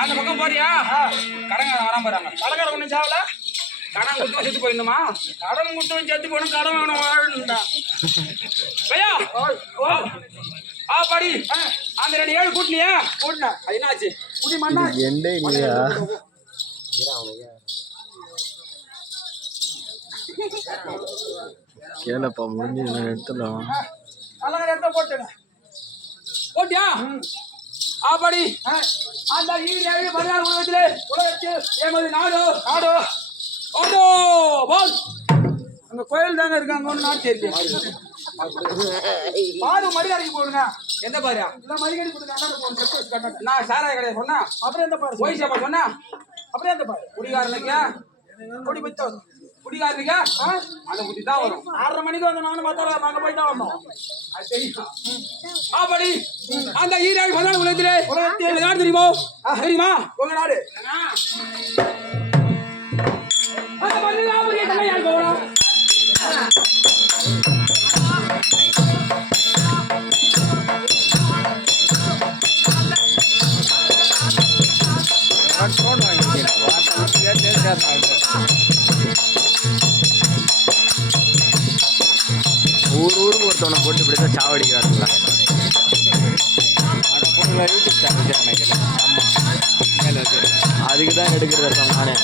அந்த பக்கம் போறியா? கடங்காரன் வராம போறாங்க. கடற்கரை ஒன்றும் சாவல. கடன் கொடுத்து செத்து போயிருந்தோமா? கடன் கொடுத்து செத்து போகணும், கடன் வேணும் வாழணும்டா. பையா பாடி அந்த 2 7 கூட்டலையா? கூட்டினேன். அது என்னாச்சு? குடி மண்ணா எண்டே இல்லையா? கேளப்பா முடிஞ்சு எடுத்துடலாம். அதெல்லாம் எடுத்த போட்டுங்க. போட்டியா? பாடி அந்த 16 உலகத்தில் ஏமது நாடு நாடு ஓடோ போல் அந்த கோயில் தானே இருக்காங்க, ஒன்றும் நாட்டு தெரியல. பாரு மரியாதைக்கு போடுங்க. எந்த பாரியா? இல்லை மரியாதை போடுங்க. நான் சாராய கடையை சொன்னா அப்புறம் எந்த பாரு? போய் சாப்பா சொன்னா அப்புறம் எந்த பாரு? குடிகாரனுக்கா? குடி போய்த்து வந்தோம். குடிகாரனுக்கா அந்த புத்தி தான் வரும். 6:30 மணிக்கு வந்து நானும் பார்த்தா நாங்கள் போய் தான் வந்தோம். அது தெரியும். பாடி அந்த 16 உலகத்திலே நாடு தெரியுமோ? தெரியுமா? உங்க நாடு அந்த மண்ணில் யார் போகணும்? ஊருக்கு ஒருத்தவனை போட்டு இப்படிதான் சாவடிக்கிறாங்களா? அதுக்கு தான் எடுக்கிறத நானே.